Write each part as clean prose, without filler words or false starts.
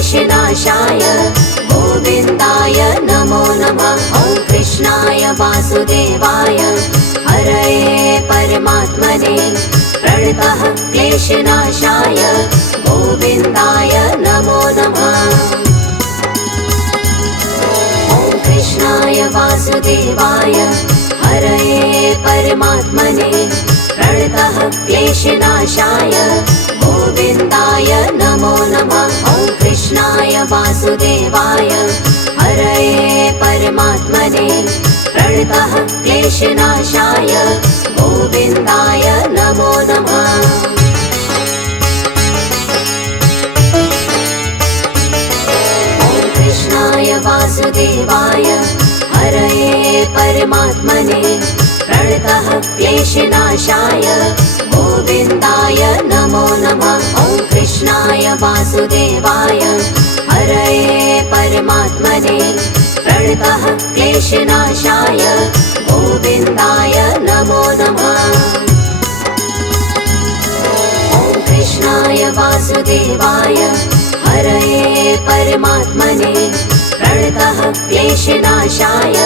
क्लेशनाशाय गोविन्दाय नमो नमः। ॐ कृष्णाय वासुदेवाय हरये परमात्मने प्रणतः क्लेशनाशाय गोविन्दाय नमो नमः। ॐ कृष्णाय वासुदेवाय हरये परमात्मने प्रणतः क्लेशनाशाय गोविन्दाय नमो नमः। ॐ कृष्णाय वासुदेवाय हरये परमात्मने प्रणतः क्लेशनाशाय गोविन्दाय नमो नमः। ॐ कृष्णाय वासुदेवाय हरये परमात्मने प्रणतः क्लेशनाशाय गोविन्दाय नमो नमः। ॐ कृष्णाय वासुदेवाय हरये परमात्मने प्रणतः क्लेशनाशाय गोविन्दाय नमो नमः। ॐ कृष्णाय वासुदेवाय हरये परमात्मने प्रणतः क्लेशनाशाय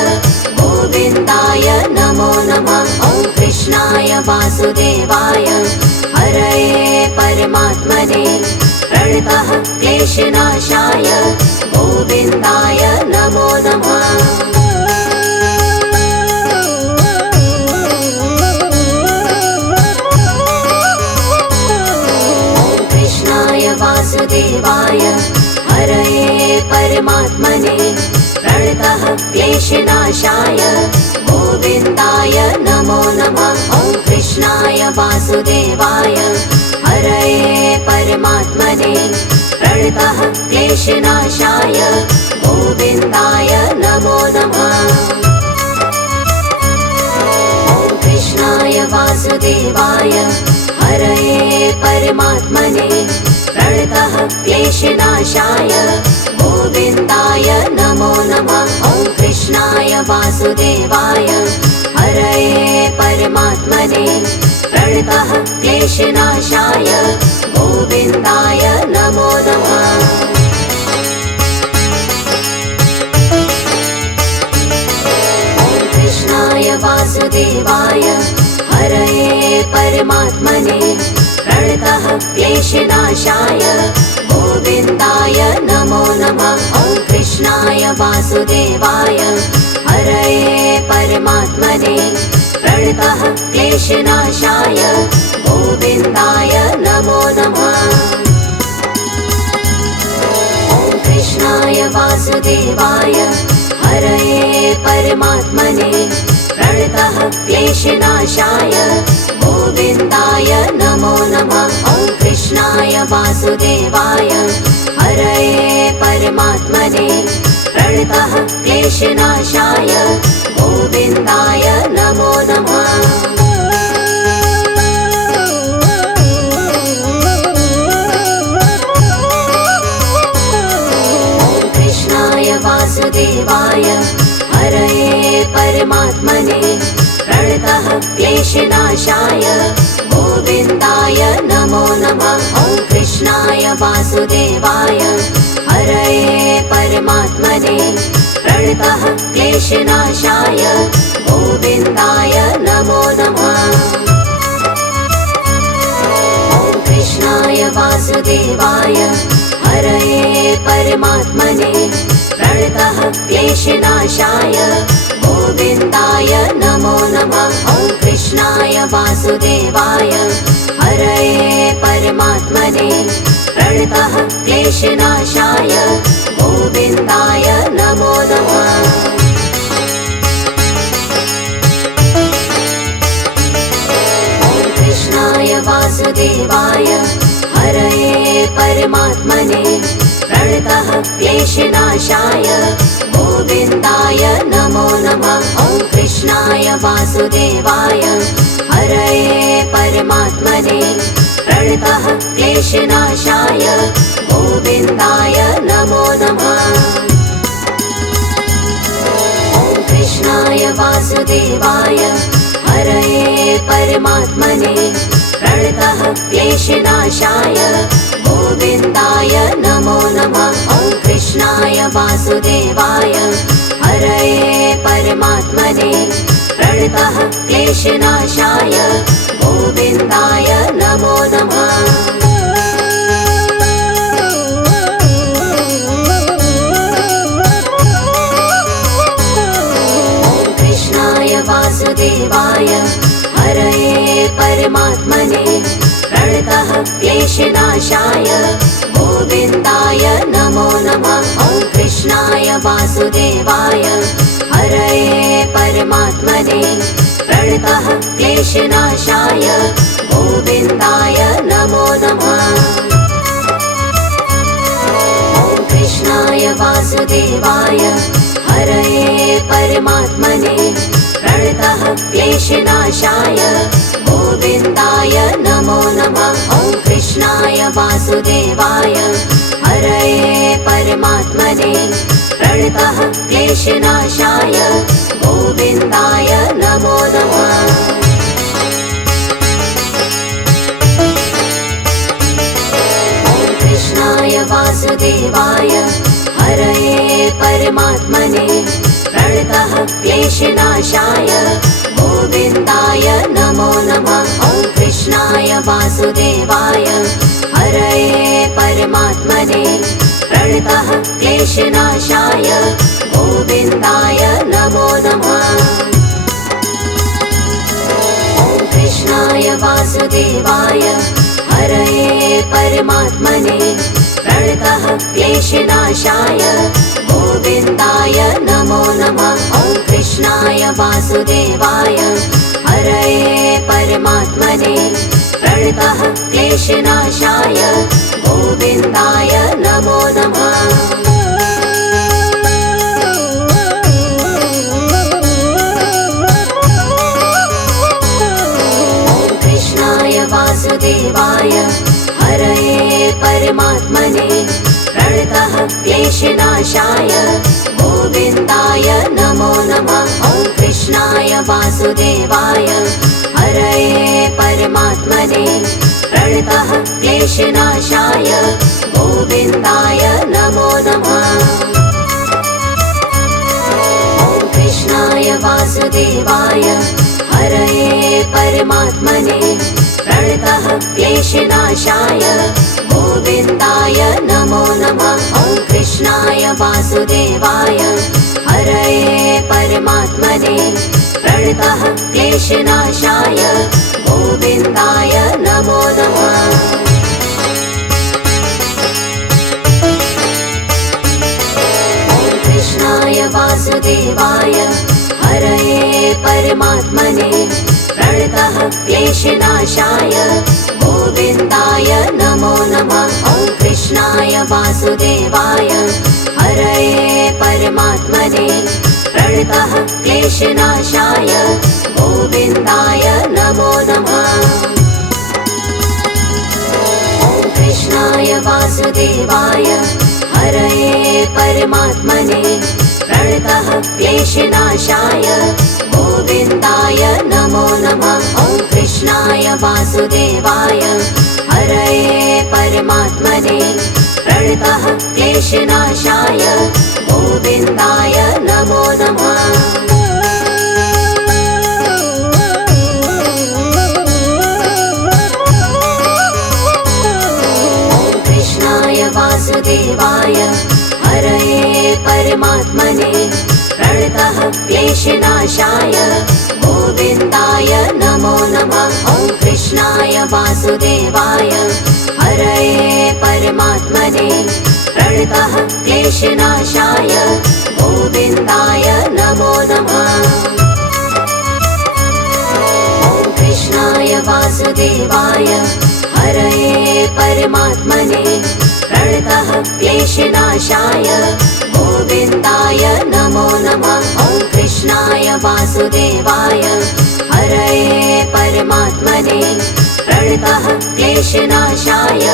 गोविन्दाय नमो नमः। ॐ कृष्णाय वासुदेवाय हरये परमात्मने प्रणतः क्लेशनाशाय गोविन्दाय नमो नमः। ॐ कृष्णाय वासुदेवाय हरये परमात्मने प्रणतः क्लेशनाशाय गोविन्दाय नमो नमः। ॐ कृष्णाय वासुदेवाय हरये परमात्मने प्रणतः क्लेशनाशाय गोविन्दाय नमो नमः। ॐ कृष्णाय वासुदेवाय हरये परमात्मने प्रणतः क्लेशनाशाय गोविन्दाय नमो नमः। ॐ कृष्णाय वासुदेवाय हरये परमात्मने प्रणतः क्लेशनाशाय गोविन्दाय नमो नमः। ॐ कृष्णाय वासुदेवाय हरये परमात्मने प्रणतः क्लेशनाशाय गोविन्दाय नमो नमः। ॐ कृष्णाय वासुदेवाय हरये परमात्मने प्रणतः क्लेशनाशाय गोविन्दाय नमो नमः। ॐ कृष्णाय वासुदेवाय हरये परमात्मने प्रणतः क्लेशनाशाय गोविन्दाय नमो नमः। ॐ कृष्णाय वासुदेवाय हरये परमात्मने प्रणतः क्लेशनाशाय गोविन्दाय नमो नमः। ॐ कृष्णाय वासुदेवाय हरये परमात्मने प्रणतः क्लेशनाशाय गोविन्दाय नमो नमः। ॐ कृष्णाय वासुदेवाय हरये परमात्मने प्रणतः क्लेशनाशाय गोविन्दाय नमो नमः। ॐ कृष्णाय वासुदेवाय हरये परमात्मने प्रणतः क्लेशनाशाय गोविन्दाय नमो नमः। ॐ कृष्णाय वासुदेवाय हरये परमात्मने प्रणतः क्लेशनाशाय गोविन्दाय नमो नमः। ॐ कृष्णाय वासुदेवाय हरये परमात्मने प्रणतः क्लेशनाशाय गोविन्दाय नमो नमः। ॐ कृष्णाय वासुदेवाय हरये परमात्मने प्रणतः क्लेशनाशाय गोविन्दाय नमो नमः। ॐ कृष्णाय वासुदेवाय हरये परमात्मने प्रणतः क्लेशनाशाय गोविन्दाय नमो नमः। वासुदेवाय हरये परमात्मने प्रणतः क्लेशनाशाय गोविन्दाय नमो नमः। वासुदेवाय हरये परमात्मने प्रणतः क्लेशनाशाय गोविन्दाय नमो नमः। ॐ कृष्णाय वासुदेवाय हरये परमात्मने प्रणतः क्लेशनाशाय गोविन्दाय नमो नमः। ॐ कृष्णाय वासुदेवाय हरये परमात्मने प्रणतः क्लेशनाशाय गोविन्दाय नमो नमः। ॐ कृष्णाय वासुदेवाय हरये परमात्मने प्रणतः क्लेशनाशाय गोविन्दाय नमो नमः। ॐ कृष्णाय वासुदेवाय हरये परमात्मने प्रणतः क्लेशनाशाय गोविन्दाय नमो नमः। ॐ कृष्णाय वासुदेवाय हरये परमात्मने प्रणतः क्लेशनाशाय गोविन्दाय नमो नमः। ॐ कृष्णाय वासुदेवाय हरये परमात्मने प्रणतः क्लेशनाशाय गोविन्दाय नमो नमः। ॐ कृष्णाय वासुदेवाय हरये परमात्मने प्रणतः क्लेशनाशाय गोविन्दाय नमो नमः। ॐ कृष्णाय वासुदेवाय हरये परमात्मने प्रणतः क्लेशनाशाय गोविन्दाय नमो नमः। ॐ कृष्णाय वासुदेवाय हरये परमात्मने प्रणतः क्लेशनाशाय गोविन्दाय नमो नमः। ॐ कृष्णाय वासुदेवाय हरये परमात्मने प्रणतः क्लेशनाशाय गोविन्दाय नमो नमः। ॐ कृष्णाय वासुदेवाय हरये परमात्मने प्रणतः क्लेशनाशाय गोविन्दाय नमो नमः। ॐ कृष्णाय वासुदेवाय हरये परमात्मने प्रणतः क्लेशनाशाय गोविन्दाय नमो नमः। ॐ कृष्णाय वासुदेवाय हरये परमात्मने प्रणतः क्लेशनाशाय गोविन्दाय नमो नमः। ॐ कृष्णाय वासुदेवाय हरये परमात्मने प्रणतः क्लेशनाशाय गोविन्दाय नमो नमः। ॐ कृष्णाय वासुदेवाय हरये परमात्मने प्रणतः क्लेशनाशाय गोविन्दाय नमो नमः। ॐ कृष्णाय वासुदेवाय हरये परमात्मने प्रणतः क्लेशनाशाय गोविन्दाय नमो नमः। ॐ कृष्णाय वासुदेवाय हरये परमात्मने प्रणतः क्लेशनाशाय गोविन्दाय नमो नमः। ॐ कृष्णाय वासुदेवाय हरये परमात्मने प्रणतः क्लेशनाशाय गोविन्दाय नमो नमः। ॐ कृष्णाय वासुदेवाय हरये परमात्मने प्रणतः क्लेशनाशाय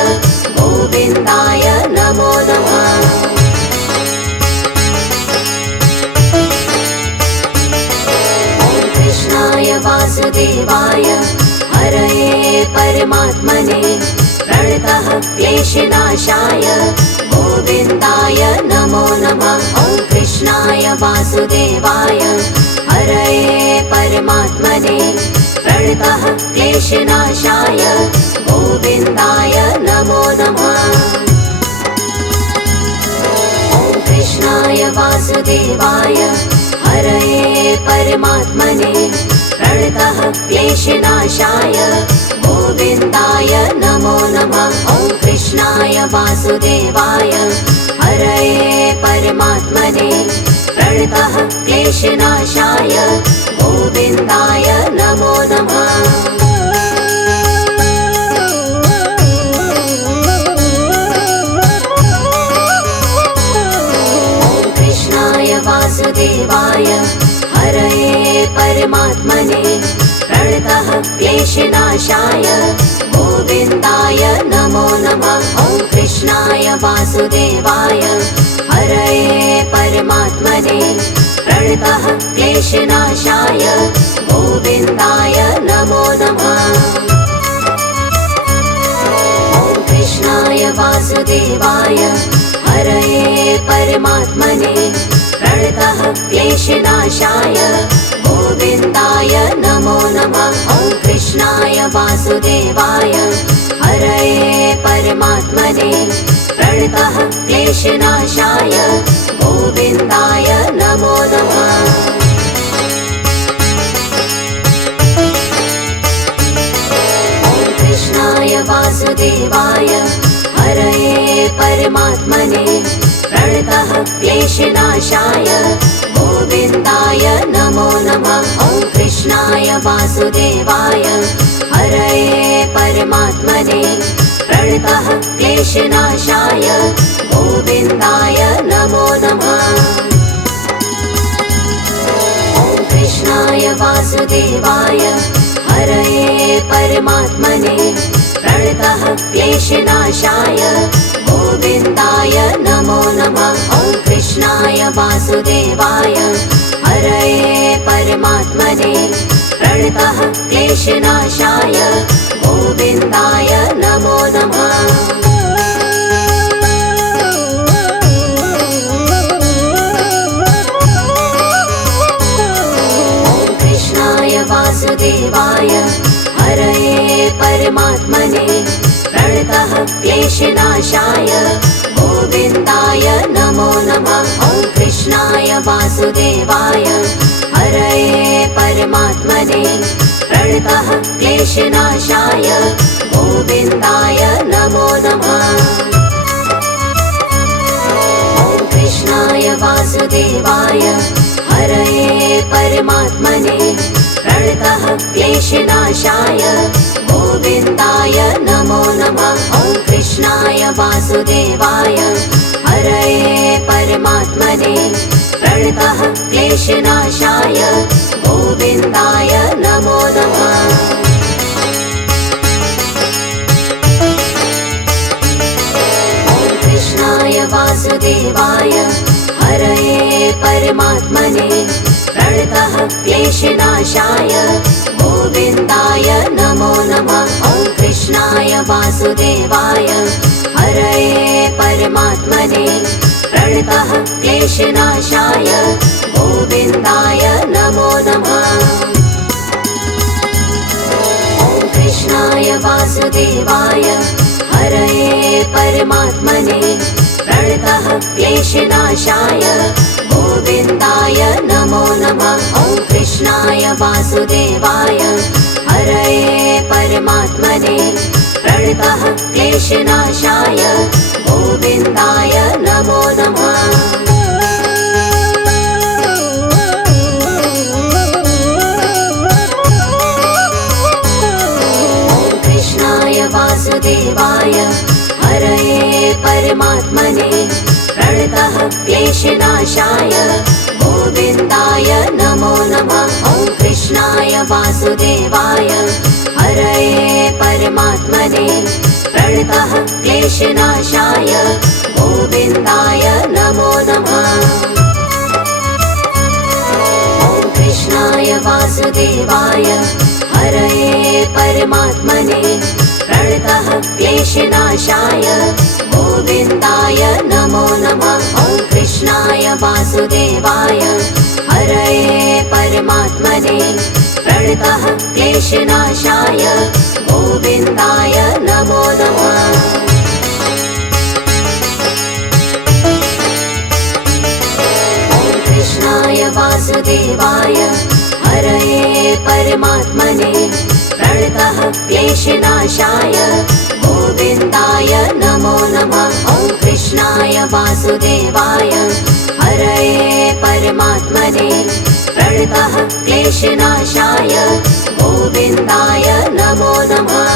गोविन्दाय नमो नमः। ॐ कृष्णाय वासुदेवाय हरये परमात्मने प्रणतः क्लेशनाशाय गोविन्दाय नमो नमः। ॐ वासुदेवाय हरये परमात्मने प्रणतः क्लेशनाशाय गोविन्दाय नमो नमः। ॐ कृष्णाय वासुदेवाय हरये परमात्मने प्रणतः क्लेशनाशाय गोविन्दाय नमो नमः। ॐ कृष्णाय वासुदेवाय हरये परमात्मने प्रणतः क्लेशनाशाय गोविन्दाय नमो नमः। ॐ कृष्णाय वासुदेवाय हरये परमात्मने प्रणतः क्लेशनाशाय गोविन्दाय नमो नमः। ॐ कृष्णाय वासुदेवाय हरये परमात्मने प्रणतः क्लेशनाशाय गोविन्दाय नमो नमः। ॐ कृष्णाय वासुदेवाय हरये परमात्मने प्रणतः क्लेशनाशाय गोविन्दाय नमो नमः। ॐ कृष्णाय वासुदेवाय हरये परमात्मने प्रणतः क्लेशनाशाय गोविन्दाय नमो नमः। ॐ कृष्णाय वासुदेवाय हरये परमात्मने प्रणतः क्लेशनाशाय गोविन्दाय नमो नमः। ॐ कृष्णाय वासुदेवाय हरये परमात्मने प्रणतः क्लेशनाशाय गोविन्दाय नमो नमः। ॐ कृष्णाय वासुदेवाय हरये परमात्मने प्रणतः क्लेशनाशाय गोविन्दाय नमो नमः। ॐ कृष्णाय वासुदेवाय हरये परमात्मने प्रणतः क्लेशनाशाय गोविन्दाय नमो नमः। ॐ कृष्णाय वासुदेवाय हरये परमात्मने प्रणतः क्लेशनाशाय गोविन्दाय नमो नमः। ॐ कृष्णाय वासुदेवाय हरये परमात्मने प्रणतः क्लेशनाशाय गोविन्दाय नमो नमः। ॐ कृष्णाय वासुदेवाय हरये परमात्मने प्रणतः क्लेशनाशाय गोविन्दाय नमो नमः। ॐ कृष्णाय वासुदेवाय हरये परमात्मने प्रणतः क्लेशनाशाय गोविन्दाय नमो नमः। ॐ कृष्णाय वासुदेवाय हरये परमात्मने प्रणतः क्लेशनाशाय गोविन्दाय नमो नमः। ॐ कृष्णाय वासुदेवाय हरये परमात्मने प्रणतः क्लेशनाशाय गोविन्दाय नमो नमः। ॐ कृष्णाय वासुदेवाय हरये परमात्मने प्रणतः क्लेशनाशाय गोविन्दाय नमो नमः। ॐ कृष्णाय वासुदेवाय हरये परमात्मने प्रणतः क्लेशनाशाय गोविन्दाय नमो नमः। ॐ कृष्णाय वासुदेवाय हरये परमात्मने प्रणतः क्लेशनाशाय गोविन्दाय नमो नमः। ॐ कृष्णाय वासुदेवाय हरये परमात्मने प्रणतः क्लेशनाशाय गोविन्दाय नमो नमः। ॐ कृष्णाय वासुदेवाय हरये परमात्मने प्रणतः क्लेशनाशाय गोविन्दाय नमो नमः। ॐ कृष्णाय वासुदेवाय हरये परमात्मने प्रणतः क्लेशनाशाय गोविन्दाय नमो नमः। कृष्णाय वासुदेवाय हरये परमात्मने प्रणतः क्लेशनाशाय गोविन्दाय नमो नमः। ॐ कृष्णाय वासुदेवाय हरये परमात्मने प्रणतः क्लेशनाशाय गोविन्दाय नमो नमः।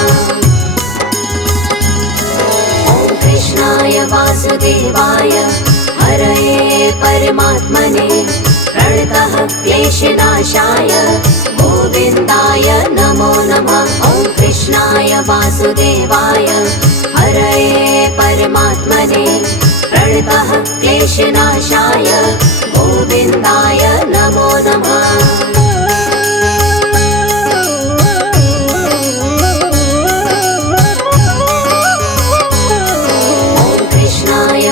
ॐ कृष्णाय वासुदेवाय हरये परमात्मने प्रणतः क्लेशनाशाय गोविन्दाय नमो नमः। ॐ कृष्णाय वासुदेवाय हरये परमात्मने प्रणतः क्लेशनाशाय गोविन्दाय नमो नमः।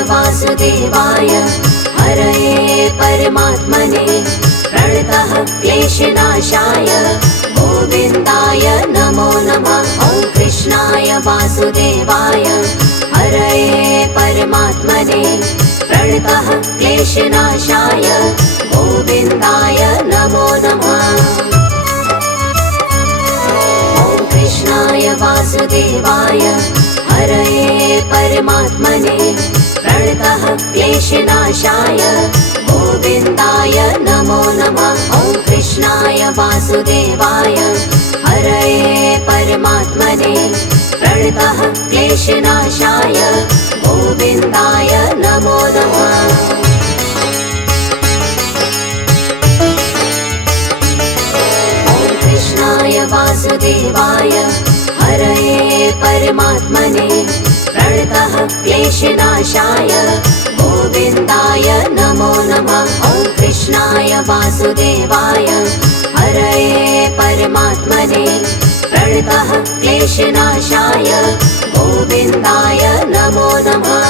वासुदेवाय हरये परमात्मने प्रणतः क्लेशनाशाय गोविन्दाय नमो नमः। ॐ कृष्णाय वासुदेवाय हरये परमात्मने प्रणतः क्लेशनाशाय गोविन्दाय नमो नमः। ॐ कृष्णाय वासुदेवाय हरये परमात्मने प्रणतः क्लेशनाशाय गोविन्दाय नमो नमः। ॐ कृष्णाय वासुदेवाय हरये परमात्मने प्रणतः क्लेशनाशाय गोविन्दाय नमो नमः। ॐ कृष्णाय वासुदेवाय हरये परमात्मने प्रणतः क्लेशनाशाय गोविन्दाय नमो नमः। ॐ कृष्णाय वासुदेवाय हरये परमात्मने प्रणतः क्लेशनाशाय गोविन्दाय नमो नमः।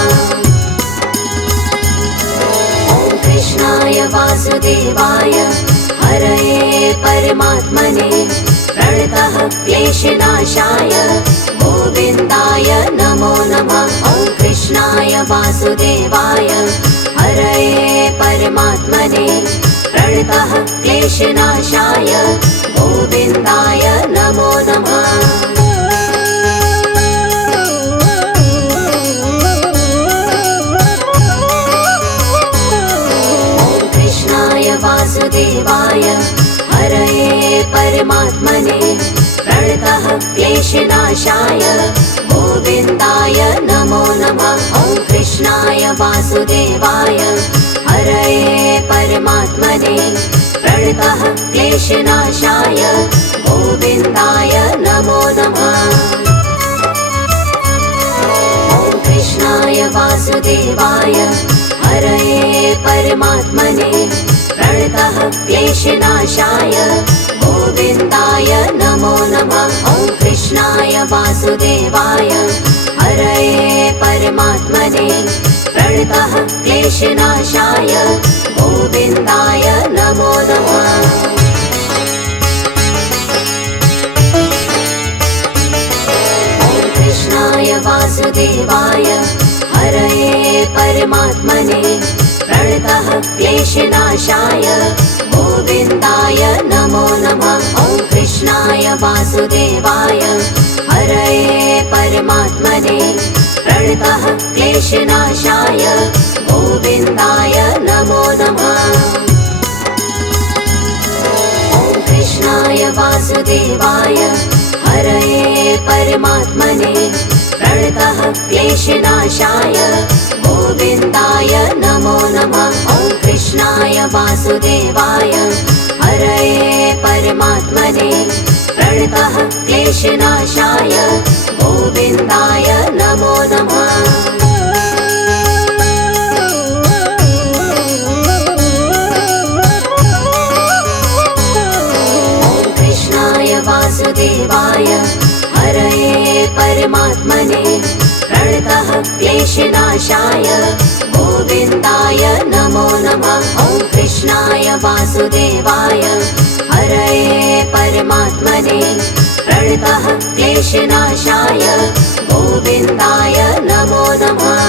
ॐ कृष्णाय वासुदेवाय हरये परमात्मने प्रणतः क्लेशनाशाय गोविन्दाय नमो नमः। ॐ कृष्णाय वासुदेवाय हरये परमात्मने प्रणतः क्लेशनाशाय गोविन्दाय नमो नमः। ॐ कृष्णाय वासुदेवाय हरये परमात्मने प्रणतः क्लेशनाशाय गोविन्दाय नमो नमः। ॐ कृष्णाय वासुदेवाय हरये परमात्मने प्रणतः क्लेशनाशाय गोविन्दाय नमो नमः। ॐ कृष्णाय वासुदेवाय हरये परमात्मने प्रणतः क्लेशनाशाय गोविन्दाय नमो नमः। ॐ कृष्णाय वासुदेवाय हरये परमात्मने प्रणतः क्लेशनाशाय गोविन्दाय नमो नमः। ॐ कृष्णाय वासुदेवाय हरये परमात्मने प्रणतः क्लेशनाशाय गोविन्दाय नमो नमः। ॐ कृष्णाय वासुदेवाय हरये परमात्मने प्रणतः क्लेशनाशाय गोविन्दाय नमो नमः। ॐ कृष्णाय वासुदेवाय हरये परमात्मने प्रणतः क्लेशनाशाय गोविन्दाय नमो नमः। ॐ कृष्णाय वासुदेवाय हरये परमात्मने प्रणतः क्लेशनाशाय गोविन्दाय नमो नमः। ॐ कृष्णाय वासुदेवाय हरये परमात्मने प्रणतः क्लेशनाशाय गोविन्दाय नमो नमः। कृष्णाय वासुदेवाय हरये परमात्मने प्रणतः क्लेशनाशाय गोविन्दाय नमो नमः।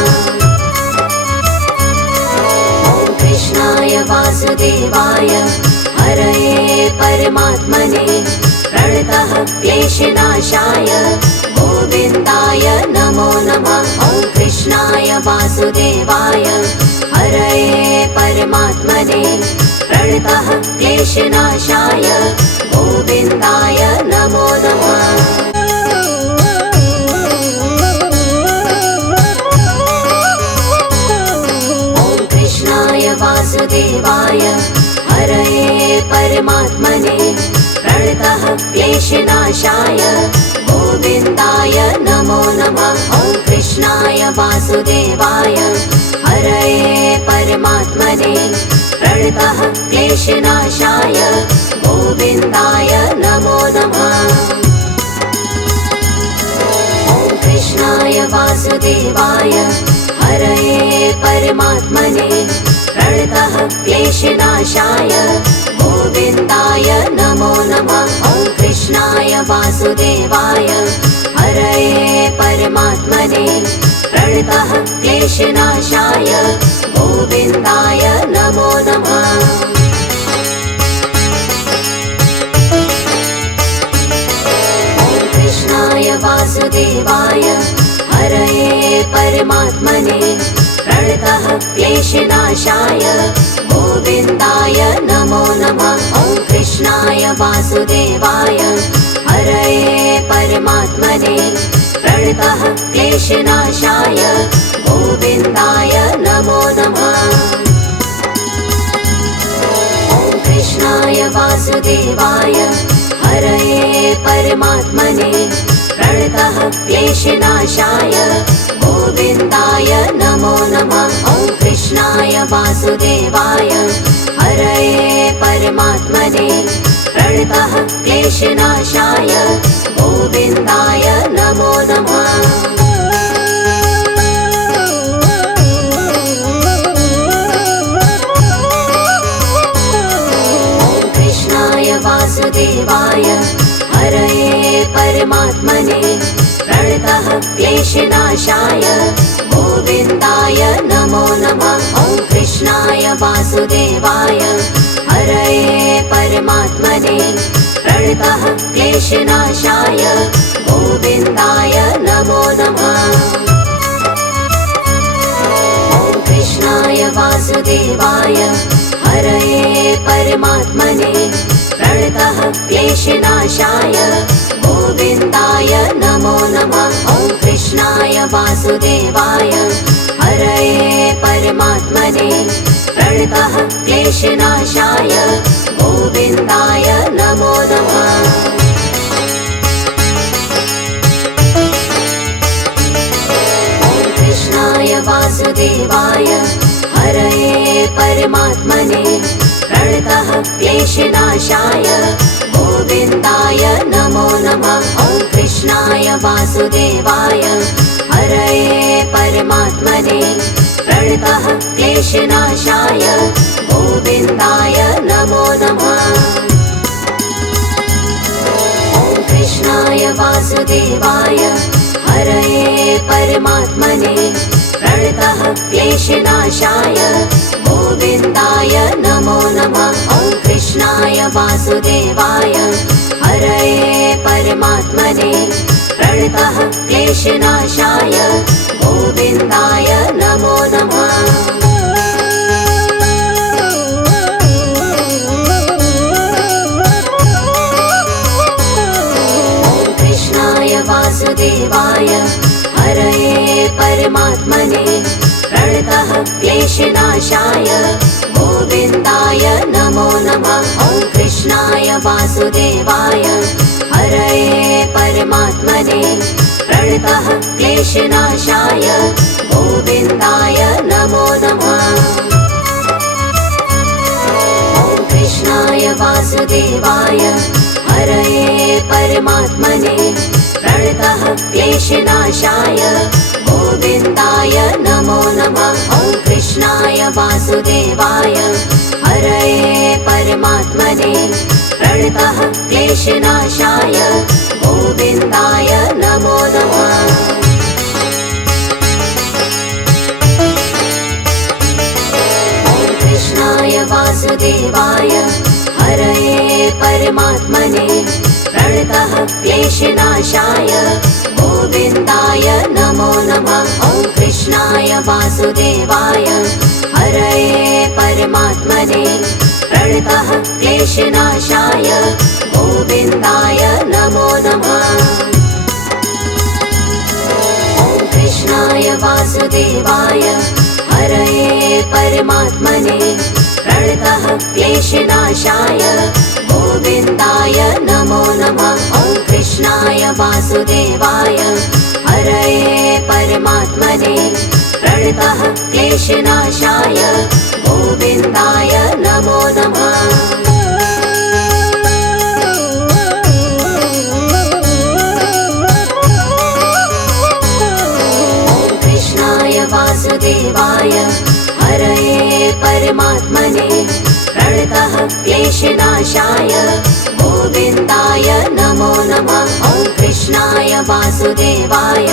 ॐ कृष्णाय वासुदेवाय हरये परमात्मने प्रणतः क्लेशनाशाय गोविन्दाय नमो नमः। ॐ कृष्णाय वासुदेवाय हरये परमात्मने प्रणतः क्लेशनाशाय गोविन्दाय नमो नमः। ॐ कृष्णाय वासुदेवाय हरये परमात्मने प्रणतः क्लेशनाशाय गोविन्दाय नमो नमः। ॐ कृष्णाय वासुदेवाय हरये परमात्मने प्रणतः क्लेशनाशाय गोविन्दाय नमो नमः। ॐ कृष्णाय वासुदेवाय हरये परमात्मने प्रणतः क्लेशनाशाय गोविन्दाय नमो नमः। ॐ कृष्णाय वासुदेवाय हरये परमात्मने प्रणतः क्लेशनाशाय गोविन्दाय नमो नमः। ॐ कृष्णाय वासुदेवाय हरये परमात्मने प्रणतः क्लेशनाशाय गोविन्दाय नमो नमः। ॐ कृष्णाय वासुदेवाय हरये परमात्मने प्रणतः क्लेशनाशाय गोविन्दाय नमो नमः। ॐ कृष्णाय वासुदेवाय हरये परमात्मने प्रणतः क्लेशनाशाय गोविन्दाय नमो नमः। ॐ कृष्णाय वासुदेवाय हरये परमात्मने प्रणतः क्लेशनाशाय गोविन्दाय नमो नमः। ॐ कृष्णाय वासुदेवाय हरये परमात्मने प्रणतः क्लेशनाशाय गोविन्दाय नमो नमः। ॐ कृष्णाय वासुदेवाय हरये परमात्मने प्रणतः क्लेशनाशाय गोविन्दाय नमो नमः। ॐ कृष्णाय वासुदेवाय हरये परमात्मने प्रणतः क्लेशनाशाय गोविन्दाय नमो नमः। ॐ कृष्णाय वासुदेवाय हरये परमात्मने प्रणतः क्लेशनाशाय गोविन्दाय नमो नमः। ॐ कृष्णाय वासुदेवाय हरये परमात्मने प्रणतः क्लेशनाशाय गोविन्दाय नमो नमः। ॐ कृष्णाय वासुदेवाय हरये परमात्मने प्रणतः क्लेशनाशाय गोविन्दाय नमो नमः। ॐ कृष्णाय वासुदेवाय हरये परमात्मने प्रणतः क्लेशनाशाय गोविन्दाय नमो नमः। ॐ कृष्णाय वासुदेवाय हरये परमात्मने प्रणतः क्लेशनाशाय गोविन्दाय नमो नमः। ॐ कृष्णाय वासुदेवाय हरये परमात्मने प्रणतः क्लेशनाशाय गोविन्दाय नमो नमः। ॐ कृष्णाय वासुदेवाय हरये परमात्मने प्रणतः क्लेशनाशाय गोविन्दाय नमो नमः। ॐ कृष्णाय वासुदेवाय हरये परमात्मने प्रणतः क्लेशनाशाय गोविन्दाय नमो नमः। ॐ कृष्णाय वासुदेवाय हरये परमात्मने प्रणतः क्लेशनाशाय गोविन्दाय नमो नमः। ॐ कृष्णाय वासुदेवाय हरये परमात्मने प्रणतः क्लेशनाशाय गोविन्दाय नमो नमः। ॐ कृष्णाय वासुदेवाय हरये परमात्मने प्रणतः क्लेशनाशाय गोविन्दाय नमो नमः। ॐ कृष्णाय वासुदेवाय हरये परमात्मने प्रणतः क्लेशनाशाय गोविन्दाय नमो नमः। ॐ कृष्णाय वासुदेवाय हरये परमात्मने प्रणतः क्लेशनाशाय गोविन्दाय नमो नमः। ॐ कृष्णाय वासुदेवाय हरये परमात्मने प्रणतः क्लेशनाशाय गोविन्दाय नमो नमः। ॐ कृष्णाय वासुदेवाय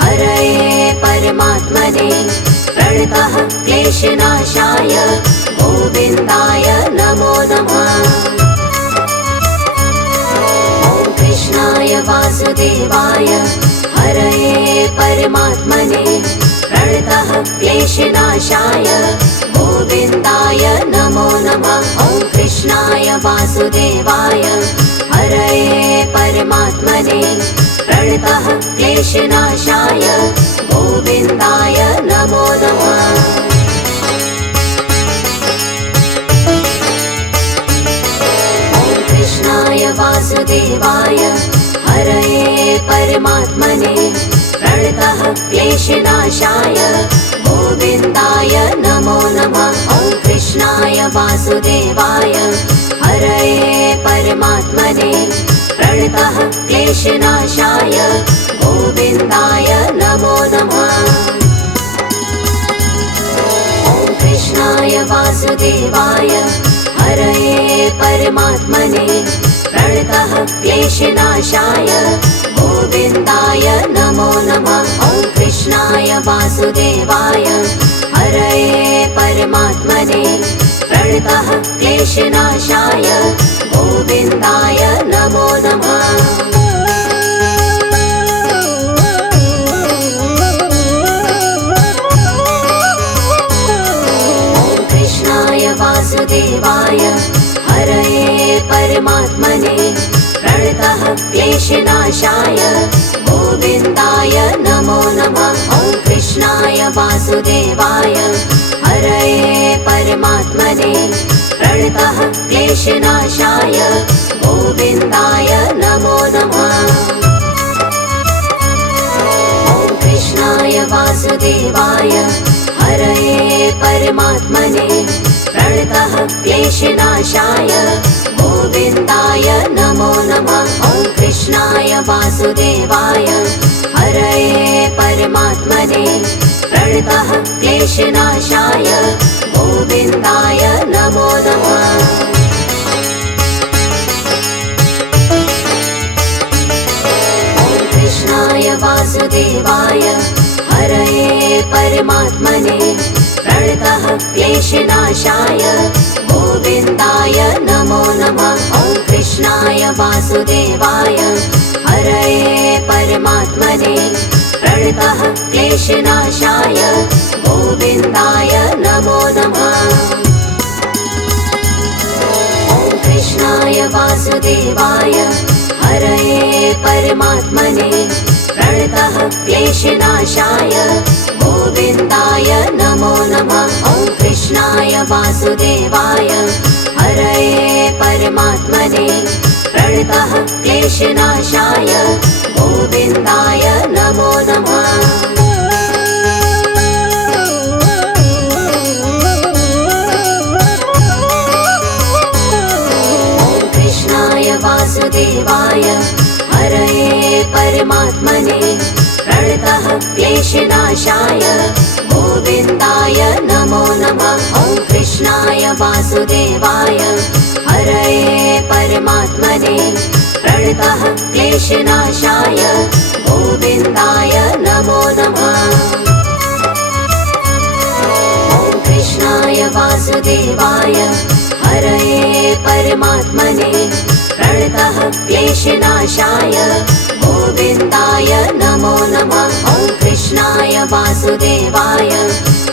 हरये परमात्मने प्रणतः क्लेशनाशाय गोविन्दाय नमो नमः। ॐ कृष्णाय वासुदेवाय हरये परमात्मने प्रणतः क्लेशनाशाय गोविन्दाय नमो नमः। ॐ कृष्णाय वासुदेवाय हरये परमात्मने प्रणतः क्लेशनाशाय गोविन्दाय नमो नमः। ॐ कृष्णाय वासुदेवाय हरये परमात्मने प्रणतः क्लेशनाशाय गोविन्दाय नमो नमः। ॐ कृष्णाय वासुदेवाय हरये परमात्मने प्रणतः क्लेशनाशाय गोविन्दाय नमो नमः। ॐ कृष्णाय वासुदेवाय हरये परमात्मने प्रणतः क्लेशनाशाय गोविन्दाय नमो नमः। ॐ कृष्णाय वासुदेवाय हरये परमात्मने प्रणतः क्लेशनाशाय गोविन्दाय नमो नमः। ॐ कृष्णाय वासुदेवाय हरये परमात्मने प्रणतः क्लेशनाशाय गोविन्दाय नमो नमः। ॐ कृष्णाय वासुदेवाय हरये परमात्मने प्रणतः क्लेशनाशाय गोविन्दाय नमो नमः। ॐ कृष्णाय वासुदेवाय हरये परमात्मने प्रणतः क्लेशनाशाय गोविन्दाय नमो नमः। ॐ कृष्णाय वासुदेवाय हरये परमात्मने प्रणतः क्लेशनाशाय गोविन्दाय नमो नमः। ॐ कृष्णाय वासुदेवाय हरये परमात्मने प्रणतः क्लेशनाशाय गोविन्दाय नमो नमः। ॐ कृष्णाय वासुदेवाय हरये परमात्मने प्रणतः क्लेशनाशाय गोविन्दाय नमो नमः। ॐ कृष्णाय वासुदेवाय हरये परमात्मने प्रणतः क्लेशनाशाय गोविन्दाय नमो नमः। ॐ कृष्णाय वासुदेवाय हरये परमात्मने प्रणतः क्लेशनाशाय गोविन्दाय नमो नमः। ॐ कृष्णाय वासुदेवाय हरये परमात्मने प्रणतः क्लेशनाशाय गोविन्दाय नमो नमः। ॐ कृष्णाय वासुदेवाय परमात्मने प्रणतः क्लेशनाशाय गोविन्दाय नमो नमः। ॐ कृष्णाय वासुदेवाय हरये परमात्मने प्रणतः क्लेशनाशाय गोविन्दाय नमो नमः। ॐ कृष्णाय वासुदेवाय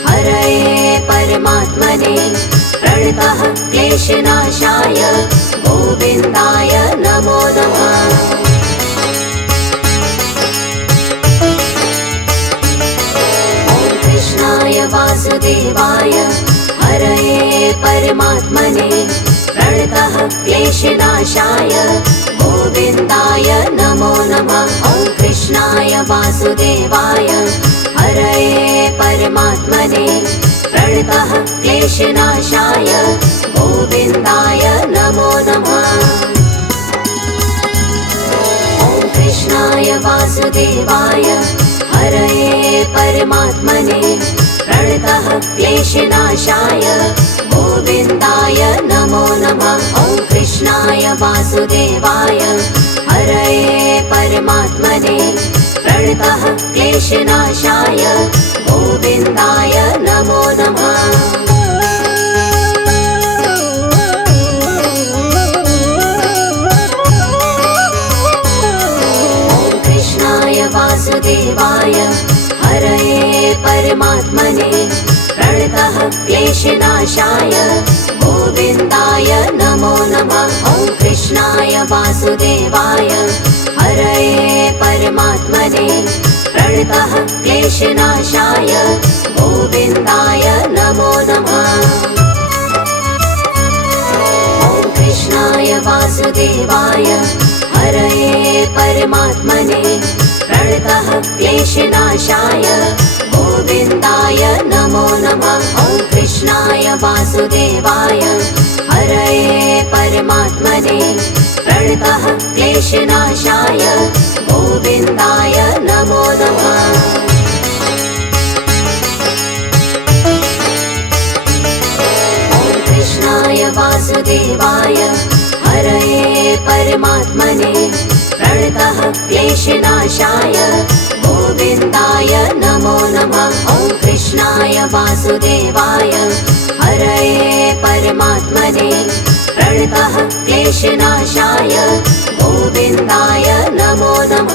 हरये परमात्मने प्रणतः क्लेशनाशाय गोविन्दाय नमो नमः। ॐ कृष्णाय वासुदेवाय हरये परमात्मने प्रणतः क्लेशनाशाय गोविन्दाय नमो नमः। ॐ कृष्णाय वासुदेवाय हरये परमात्मने प्रणतः क्लेशनाशाय गोविन्दाय नमो नमः। ॐ कृष्णाय वासुदेवाय हरये परमात्मने प्रणतः क्लेशनाशाय गोविन्दाय नमो नमः। ॐ कृष्णाय वासुदेवाय हरये परमात्मने प्रणतः क्लेशनाशाय गोविन्दाय नमो नमः। ॐ कृष्णाय वासुदेवाय हरये परमात्मने प्रणतः क्लेशनाशाय गोविन्दाय नमो नमः। ॐ कृष्णाय वासुदेवाय हरये परमात्मने प्रणतः क्लेशनाशाय गोविन्दाय नमो नमः। ॐ कृष्णाय वासुदेवाय हरये परमात्मने प्रणतः क्लेशनाशाय गोविन्दाय नमो नमः। ॐ कृष्णाय वासुदेवाय हरये परमात्मने प्रणतः क्लेशनाशाय गोविन्दाय नमो नमः। ॐ कृष्णाय वासुदेवाय हरये परमात्मने प्रणतः क्लेशनाशाय गोविन्दाय नमो नमः। ॐ कृष्णाय वासुदेवाय हरये परमात्मने प्रणतः क्लेशनाशाय